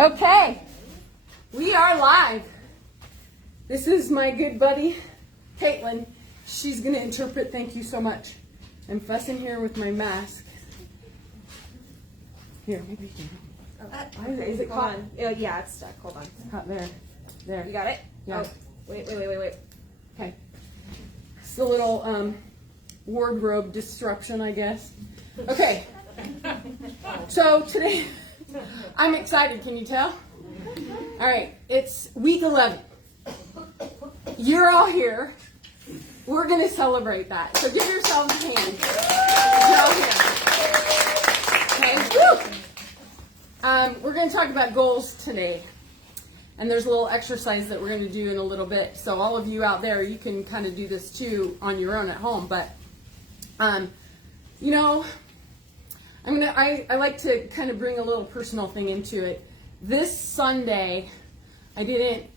Okay, we are live. This is my good buddy, Caitlin. She's going to interpret. Thank you so much. I'm fussing here with my mask. Here, maybe you can. Is it caught? Yeah, it's stuck. Hold on. It's caught there. There. You got it? Yeah. Oh, wait. Okay. It's a little wardrobe disruption, I guess. Okay. So today, I'm excited. Can you tell? All right. It's week 11. You're all here. We're going to celebrate that. So give yourselves a hand. You're all here. Okay. Woo! We're going to talk about goals today. And there's a little exercise that we're going to do in a little bit. So all of you out there, you can kind of do this too on your own at home. But, you know, I like to kind of bring a little personal thing into it. This Sunday, I didn't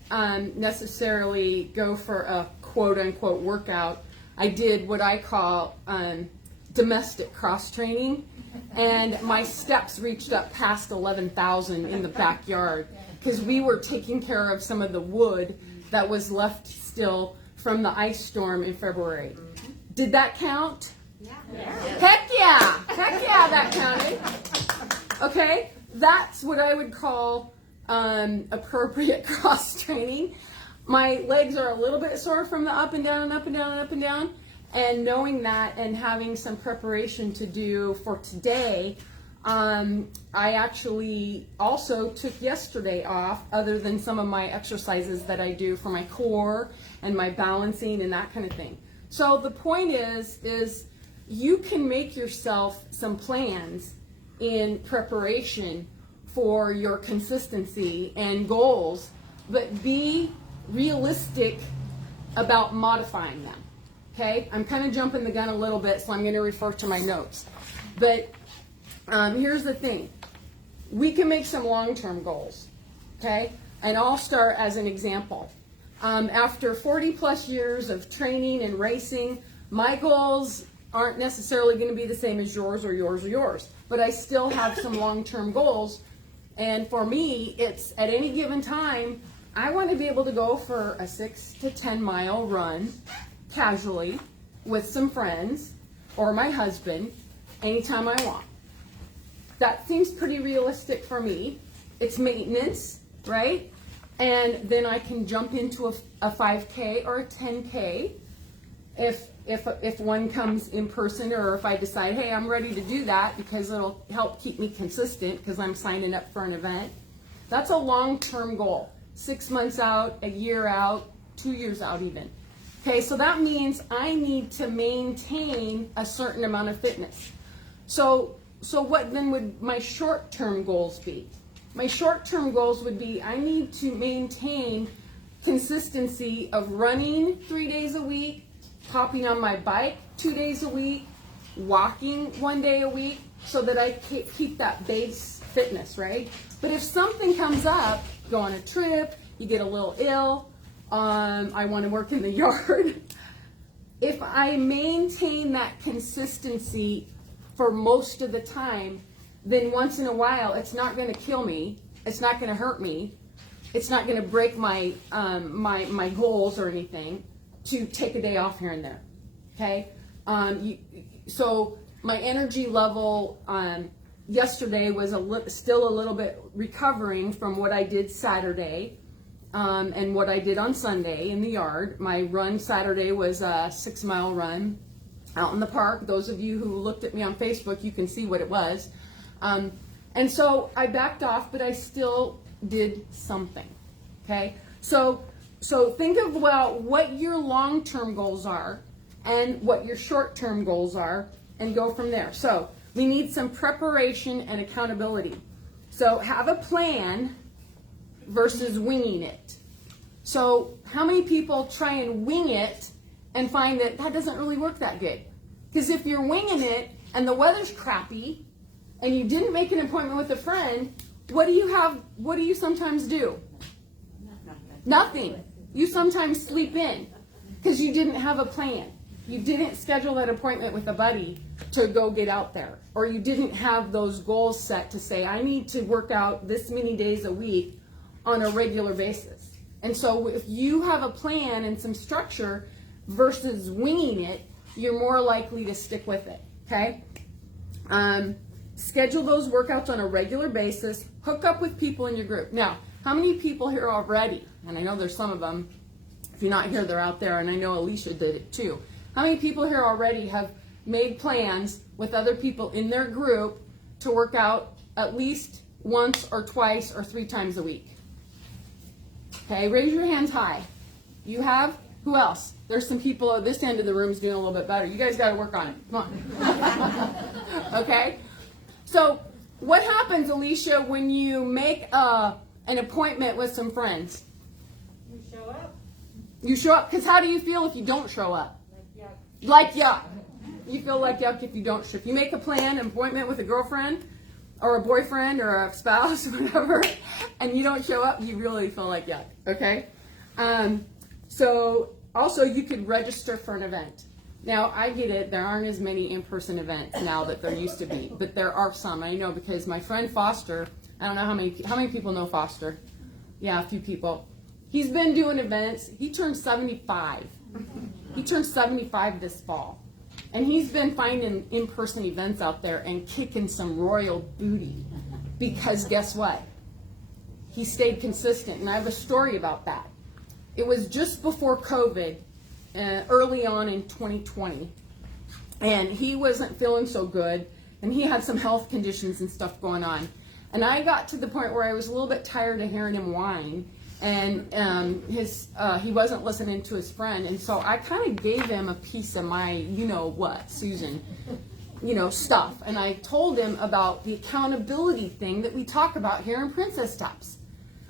necessarily go for a quote-unquote workout. I did what I call domestic cross-training, and my steps reached up past 11,000 in the backyard because we were taking care of some of the wood that was left still from the ice storm in February. Did that count? Yeah. Heck yeah! Heck yeah, that counted. Okay, that's what I would call appropriate cross training. My legs are a little bit sore from the up and down and up and down and up and down. And knowing that and having some preparation to do for today, I actually also took yesterday off, other than some of my exercises that I do for my core and my balancing and that kind of thing. So the point is you can make yourself some plans in preparation for your consistency and goals, but be realistic about modifying them. Okay, I'm kind of jumping the gun a little bit, so I'm going to refer to my notes. But here's the thing. We can make some long-term goals, okay? And I'll start as an example. After 40 plus years of training and racing, my goals aren't necessarily going to be the same as yours or yours or yours. But I still have some long-term goals. And for me, it's at any given time, I want to be able to go for a 6 to 10 mile run casually with some friends or my husband anytime I want. That seems pretty realistic for me. It's maintenance, right? And then I can jump into a 5K or a 10K if one comes in person, or if I decide, hey, I'm ready to do that because it'll help keep me consistent because I'm signing up for an event. That's a long-term goal. 6 months out, a year out, 2 years out even. Okay, so that means I need to maintain a certain amount of fitness. So what then would my short-term goals be? My short-term goals would be I need to maintain consistency of running 3 days a week, hopping on my bike 2 days a week, walking 1 day a week, so that I keep that base fitness, right? But if something comes up, go on a trip, you get a little ill, I want to work in the yard. If I maintain that consistency for most of the time, then once in a while, it's not going to kill me. It's not going to hurt me. It's not going to break my my goals or anything to take a day off here and there. Okay? So my energy level yesterday was still a little bit recovering from what I did Saturday. And what I did on Sunday in the yard. My run Saturday was a 6 mile run out in the park. Those of you who looked at me on Facebook, you can see what it was. And so I backed off, but I still did something. Okay? So think about what your long-term goals are and what your short-term goals are and go from there. So we need some preparation and accountability. So have a plan versus winging it. So how many people try and wing it and find that doesn't really work that good? Because if you're winging it and the weather's crappy and you didn't make an appointment with a friend, what do you sometimes do? Nothing. You sometimes sleep in because you didn't have a plan. You didn't schedule that appointment with a buddy to go get out there, or you didn't have those goals set to say, I need to work out this many days a week on a regular basis. And so if you have a plan and some structure versus winging it, you're more likely to stick with it, okay? Schedule those workouts on a regular basis. Hook up with people in your group. Now, how many people here already, and I know there's some of them, if you're not here, they're out there, and I know Alicia did it too. How many people here already have made plans with other people in their group to work out at least once or twice or 3 times a week? Okay, raise your hands high. You have? Who else? There's some people at this end of the room is doing a little bit better. You guys got to work on it. Come on. Okay? So, what happens, Alicia, when you make an appointment with some friends? You show up. You show up, because how do you feel if you don't show up? Like yuck. Like yuck. You feel like yuck if you don't show up. If you make a plan, an appointment with a girlfriend, or a boyfriend, or a spouse, whatever, and you don't show up, you really feel like yuck, okay? So, also, you could register for an event. Now, I get it, there aren't as many in-person events now that there used to be, but there are some. I know because my friend Foster, I don't know how many people know Foster? Yeah, a few people. He's been doing events. He turned 75. He turned 75 this fall. And he's been finding in-person events out there and kicking some royal booty. Because guess what? He stayed consistent. And I have a story about that. It was just before COVID, early on in 2020. And he wasn't feeling so good. And he had some health conditions and stuff going on. And I got to the point where I was a little bit tired of hearing him whine. And he wasn't listening to his friend, and so I kind of gave him a piece of my, you know what, Susan, you know, stuff. And I told him about the accountability thing that we talk about here in Princess Steps.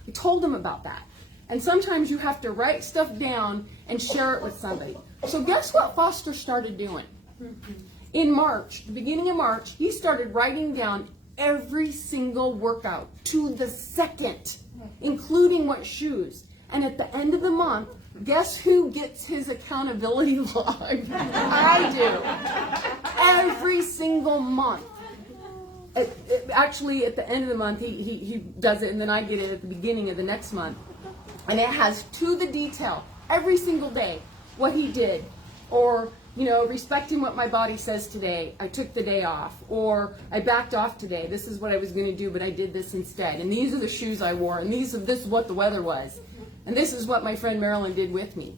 I told him about that. And sometimes you have to write stuff down and share it with somebody. So guess what Foster started doing? In March, the beginning of March, he started writing down every single workout to the second, including what shoes. And at the end of the month, guess who gets his accountability log? I do. Every single month. Actually, at the end of the month, he does it, and then I get it at the beginning of the next month. And it has to the detail, every single day, what he did. Or, you know, respecting what my body says today, I took the day off. Or I backed off today, this is what I was going to do, but I did this instead. And these are the shoes I wore, and this is what the weather was. And this is what my friend Marilyn did with me.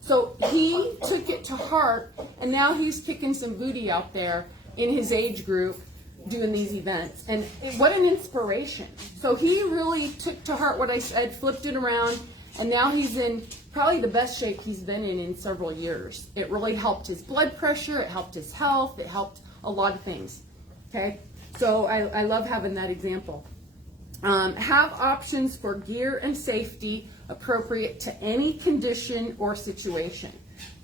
So he took it to heart, and now he's kicking some booty out there in his age group doing these events. And what an inspiration. So he really took to heart what I said, flipped it around, and now he's in probably the best shape he's been in several years. It really helped his blood pressure, it helped his health, it helped a lot of things. Okay? So I love having that example. Have options for gear and safety appropriate to any condition or situation.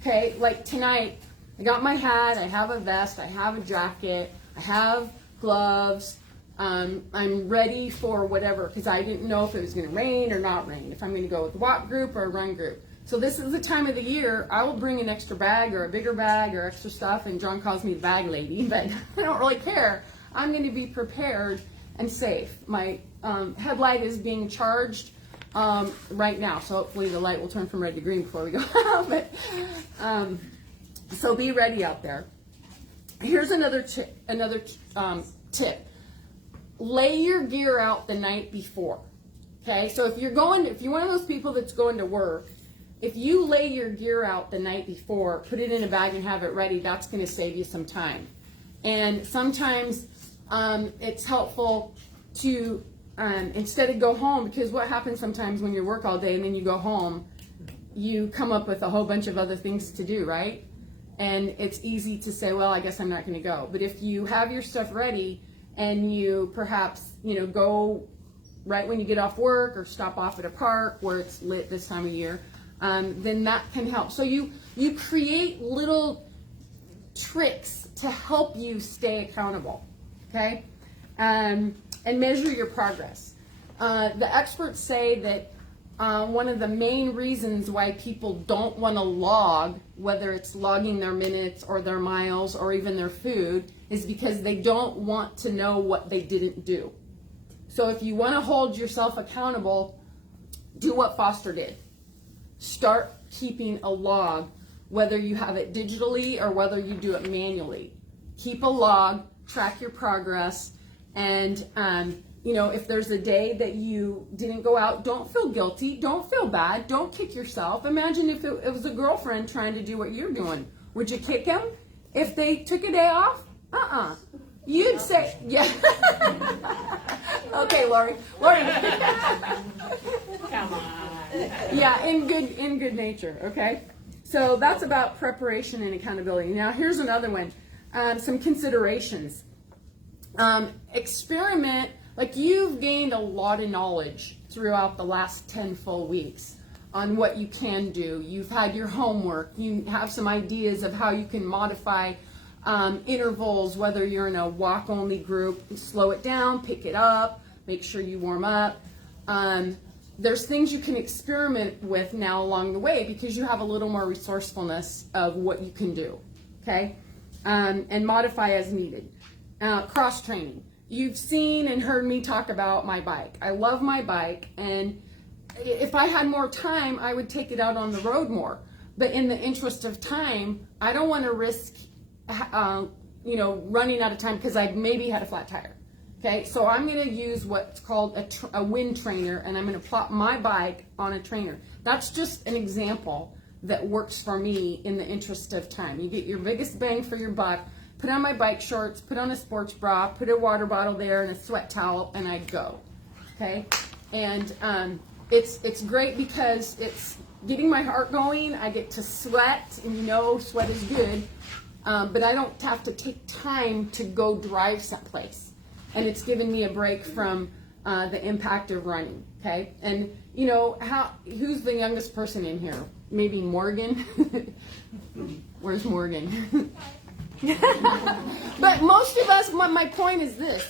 Okay, like tonight, I got my hat, I have a vest, I have a jacket, I have gloves. I'm ready for whatever, because I didn't know if it was going to rain or not rain, if I'm going to go with a walk group or a run group. So this is the time of the year I will bring an extra bag or a bigger bag or extra stuff, and John calls me the bag lady, but I don't really care. I'm going to be prepared and safe. My headlight is being charged right now, so hopefully the light will turn from red to green before we go out. But, so be ready out there. Here's another tip. Lay your gear out the night before. Okay, so if you're one of those people that's going to work, if you lay your gear out the night before, put it in a bag and have it ready, that's going to save you some time. And sometimes it's helpful to instead of go home, because what happens sometimes when you work all day and then you go home, you come up with a whole bunch of other things to do, right? And it's easy to say, well, I guess I'm not going to go. But if you have your stuff ready and you perhaps, go right when you get off work or stop off at a park where it's lit this time of year, then that can help. So you create little tricks to help you stay accountable, okay? And measure your progress. The experts say that one of the main reasons why people don't want to log, whether it's logging their minutes or their miles or even their food, is because they don't want to know what they didn't do. So if you want to hold yourself accountable, do what Foster did. Start keeping a log, whether you have it digitally or whether you do it manually. Keep a log, track your progress, and if there's a day that you didn't go out, don't feel guilty, don't feel bad, don't kick yourself. Imagine if it was a girlfriend trying to do what you're doing. Would you kick him if they took a day off? You'd say, yeah. Okay, Lori. Come on. Yeah, in good nature, okay? So that's about preparation and accountability. Now here's another one. Some considerations. Experiment, like you've gained a lot of knowledge throughout the last 10 full weeks on what you can do. You've had your homework. You have some ideas of how you can modify intervals, whether you're in a walk-only group, slow it down, pick it up, make sure you warm up. There's things you can experiment with now along the way because you have a little more resourcefulness of what you can do, okay? And modify as needed. Cross-training. You've seen and heard me talk about my bike. I love my bike, and if I had more time, I would take it out on the road more. But in the interest of time, I don't want to risk, running out of time because I maybe had a flat tire. Okay, so I'm going to use what's called a wind trainer, and I'm going to plop my bike on a trainer. That's just an example that works for me in the interest of time. You get your biggest bang for your buck. Put on my bike shorts, put on a sports bra, put a water bottle there and a sweat towel, and I go. Okay, and it's great because it's getting my heart going. I get to sweat, and sweat is good, but I don't have to take time to go drive someplace. And it's given me a break from the impact of running, okay? And, who's the youngest person in here? Maybe Morgan? Where's Morgan? But most of us, my point is this.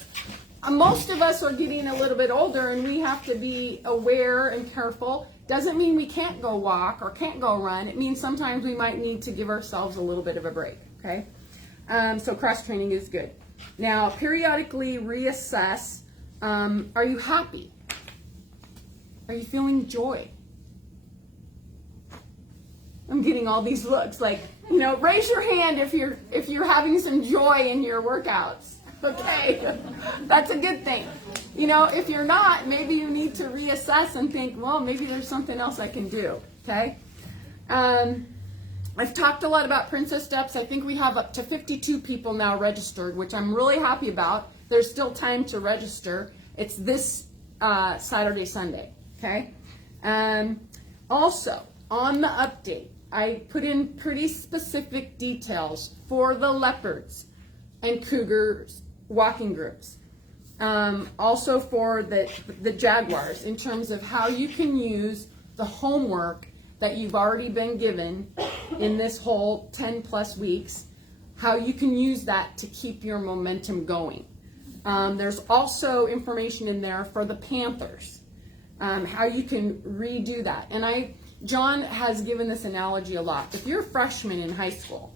Most of us are getting a little bit older, and we have to be aware and careful. Doesn't mean we can't go walk or can't go run. It means sometimes we might need to give ourselves a little bit of a break, okay? So cross-training is good. Now, periodically reassess. Are you happy? Are you feeling joy? I'm getting all these looks like, raise your hand if you're having some joy in your workouts. Okay, that's a good thing. If you're not, maybe you need to reassess and think, well, maybe there's something else I can do. Okay. I've talked a lot about Princess Steps. I think we have up to 52 people now registered, which I'm really happy about. There's still time to register. It's this Saturday, Sunday, okay? Also, on the update, I put in pretty specific details for the leopards and cougars walking groups. Also for the jaguars in terms of how you can use the homework that you've already been given in this whole 10 plus weeks, how you can use that to keep your momentum going. There's also information in there for the Panthers, how you can redo that. And John has given this analogy a lot. If you're a freshman in high school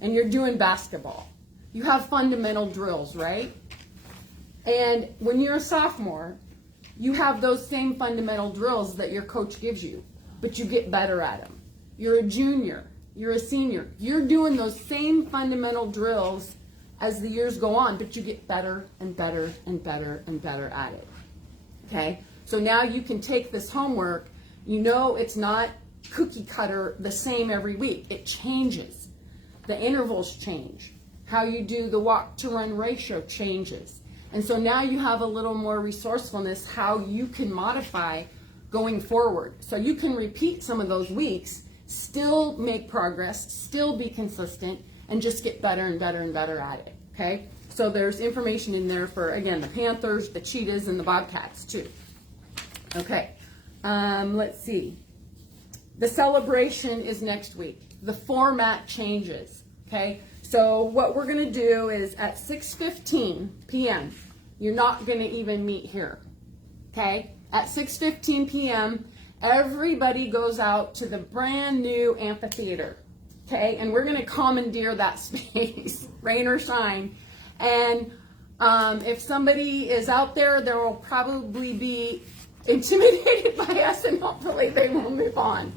and you're doing basketball, you have fundamental drills, right? And when you're a sophomore, you have those same fundamental drills that your coach gives you, but you get better at them. You're a junior, you're a senior. You're doing those same fundamental drills as the years go on, but you get better and better and better and better at it. Okay? So now you can take this homework. It's not cookie cutter the same every week. It changes. The intervals change. How you do the walk to run ratio changes. And so now you have a little more resourcefulness how you can modify going forward. So you can repeat some of those weeks, still make progress, still be consistent, and just get better and better and better at it, okay? So there's information in there for, again, the Panthers, the Cheetahs, and the Bobcats, too. Okay, let's see. The celebration is next week. The format changes, okay? So what we're going to do is at 6:15 p.m., you're not going to even meet here, okay? At 6:15 p.m., everybody goes out to the brand new amphitheater. Okay, and we're going to commandeer that space, rain or shine. And if somebody is out there, there will probably be intimidated by us, and hopefully they will move on.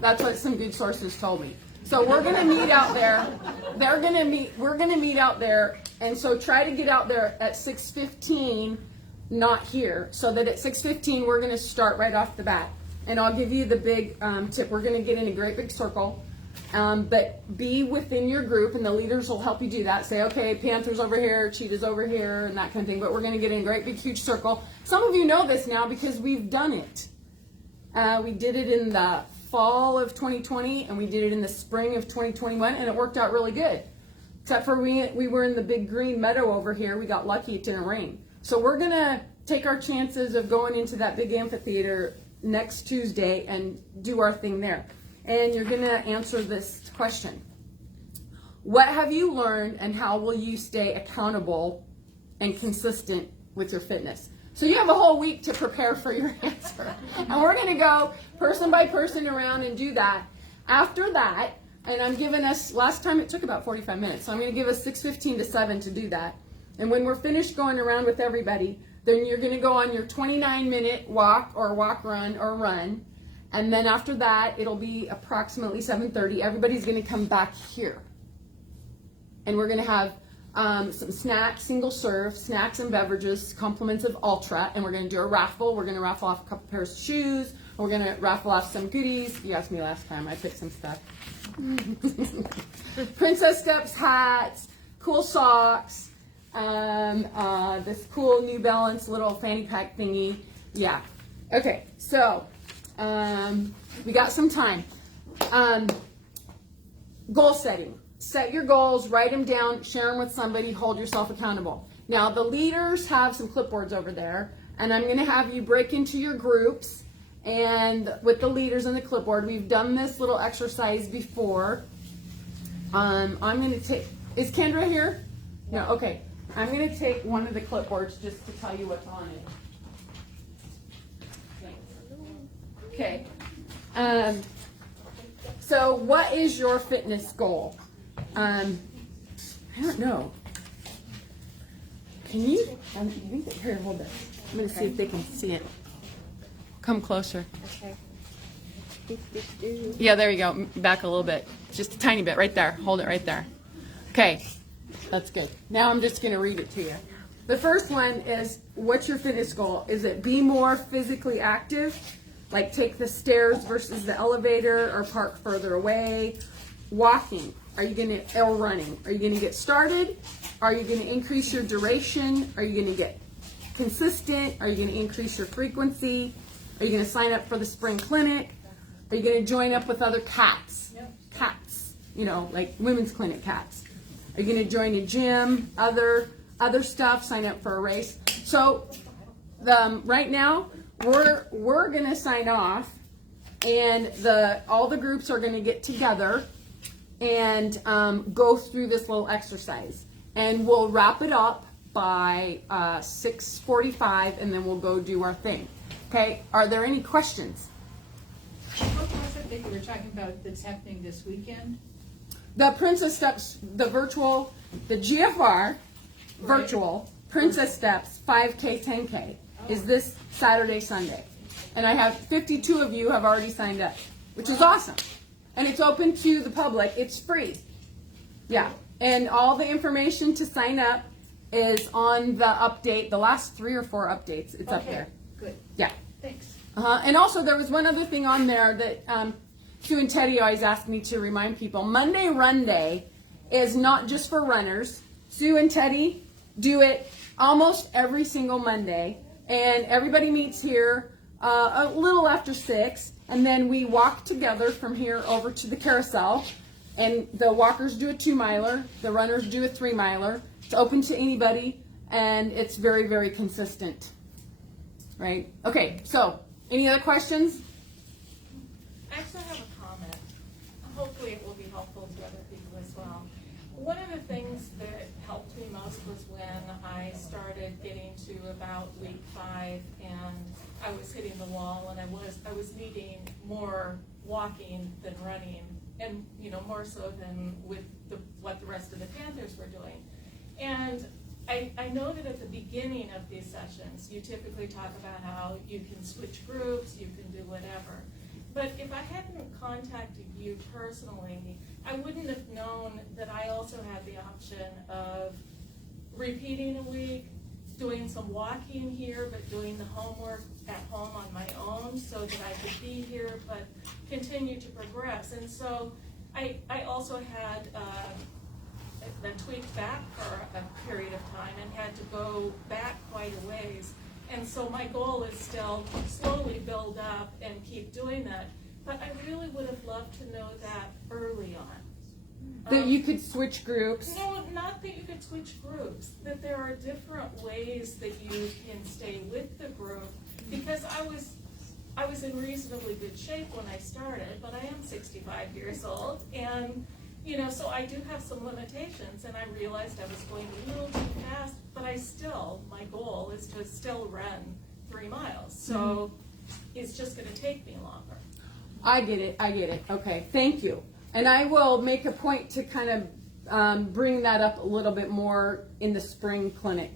That's what some good sources told me. So we're going to meet out there. We're going to meet out there, and so try to get out there at 6:15, not here, so that at 6:15 we're going to start right off the bat. And I'll give you the big tip. We're going to get in a great big circle. But be within your group, and the leaders will help you do that. Say, okay, Panther's over here, Cheetah's over here, and that kind of thing. But we're going to get in a great big huge circle. Some of you know this now because we've done it. We did it in the fall of 2020, and we did it in the spring of 2021, and it worked out really good. Except for we were in the big green meadow over here. We got lucky it didn't rain. So we're going to take our chances of going into that big amphitheater next Tuesday and do our thing there. And you're going to answer this question. What have you learned, and how will you stay accountable and consistent with your fitness? So you have a whole week to prepare for your answer. And we're going to go person by person around and do that. After that, and I'm giving us, last time it took about 45 minutes, so I'm going to give us 6:15 to 7 to do that. And when we're finished going around with everybody, then you're going to go on your 29-minute walk or run. And then after that, it'll be approximately 7:30. Everybody's going to come back here. And we're going to have some snacks, single serve, snacks and beverages, compliments of Ultra. And we're going to do a raffle. We're going to raffle off a couple pairs of shoes. We're going to raffle off some goodies. You asked me last time. I picked some stuff. Princess Steps hats, cool socks, this cool New Balance little fanny pack thingy. Yeah. Okay, so we got some time. Goal setting. Set your goals, write them down, share them with somebody, hold yourself accountable. Now, the leaders have some clipboards over there, and I'm going to have you break into your groups, and with the leaders and the clipboard, we've done this little exercise before. I'm going to take, is Kendra here? No, okay. I'm going to take one of the clipboards just to tell you what's on it. Okay. So what is your fitness goal? I don't know. Can you, here, hold this. I'm going to see if they can see it. Come closer. Okay. Yeah, there you go. Back a little bit. Just a tiny bit right there. Hold it right there. Okay. That's good. Now I'm just going to read it to you. The first one is, what's your fitness goal? Is it be more physically active? Like take the stairs versus the elevator, or park further away? Walking. Are you going to, or running? Are you going to get started? Are you going to increase your duration? Are you going to get consistent? Are you going to increase your frequency? Are you going to sign up for the spring clinic? Are you going to join up with other cats? Cats, you know, like women's clinic cats. Are you going to join a gym, other stuff, sign up for a race? So right now, we're going to sign off, and all the groups are going to get together and go through this little exercise. And we'll wrap it up by 6:45, and then we'll go do our thing. Okay, are there any questions? What was it that you were talking about that's happening this weekend? The Princess Steps, the GFR virtual Princess Steps 5K, 10K is this Saturday, Sunday. And I have 52 of you have already signed up, which is awesome. And it's open to the public. It's free. Yeah. And all the information to sign up is on the update, the last 3 or 4 updates. It's up there. Good. Yeah. Thanks. And also there was one other thing on there that Sue and Teddy always ask me to remind people. Monday Run Day is not just for runners. Sue and Teddy do it almost every single Monday. And everybody meets here a little after 6. And then we walk together from here over to the carousel. And the walkers do a 2-miler. The runners do a 3-miler. It's open to anybody. And it's very, very consistent. Right? Okay, so any other questions? I actually have a comment. Hopefully it will be helpful to other people as well. One of the things that helped me most was when I started getting to about week 5 and I was hitting the wall, and I was needing more walking than running, and more so than with what the rest of the Panthers were doing. And I noted at the beginning of these sessions, you typically talk about how you can switch groups, you can do whatever. But if I hadn't contacted you personally, I wouldn't have known that I also had the option of repeating a week, doing some walking here, but doing the homework at home on my own so that I could be here, but continue to progress. And so I also had tweaked back for a period of time and had to go back quite a ways. And so my goal is still slowly build up and keep doing that. But I really would have loved to know that early on. That you could switch groups. No, not that you could switch groups, that there are different ways that you can stay with the group, because I was in reasonably good shape when I started, but I am 65 years old, and so I do have some limitations, and I realized I was going a little too fast, but my goal is to still run 3 miles, so it's just going to take me longer. I get it. Okay, thank you. And I will make a point to kind of bring that up a little bit more in the spring clinic.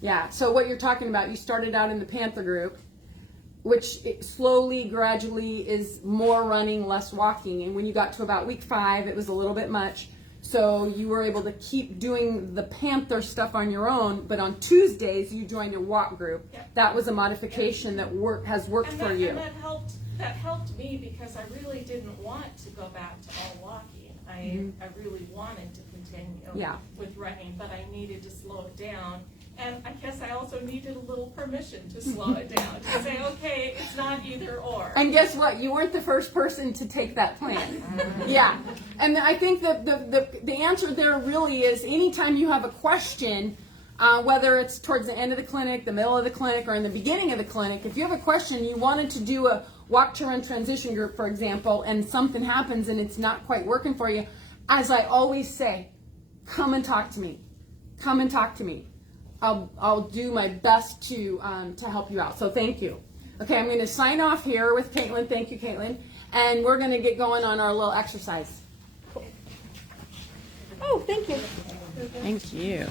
Yeah, so what you're talking about, you started out in the Panther group, which slowly, gradually is more running, less walking. And when you got to about week 5, it was a little bit much. So you were able to keep doing the Panther stuff on your own, but on Tuesdays you joined a walk group. Yep. That was a modification that has worked for you. And that helped me, because I really didn't want to go back to all walking. I really wanted to continue with running, but I needed to slow it down. And I guess I also needed a little permission to slow it down, to say, okay, it's not either or. And guess what? You weren't the first person to take that plan. Yeah. And I think that the answer there really is, anytime you have a question, whether it's towards the end of the clinic, the middle of the clinic, or in the beginning of the clinic, if you have a question, you wanted to do a walk to run transition group, for example, and something happens and it's not quite working for you, as I always say, come and talk to me. Come and talk to me. I'll do my best to help you out. So thank you. Okay, I'm going to sign off here with Caitlin. Thank you, Caitlin. And we're going to get going on our little exercise. Oh, thank you. Thank you.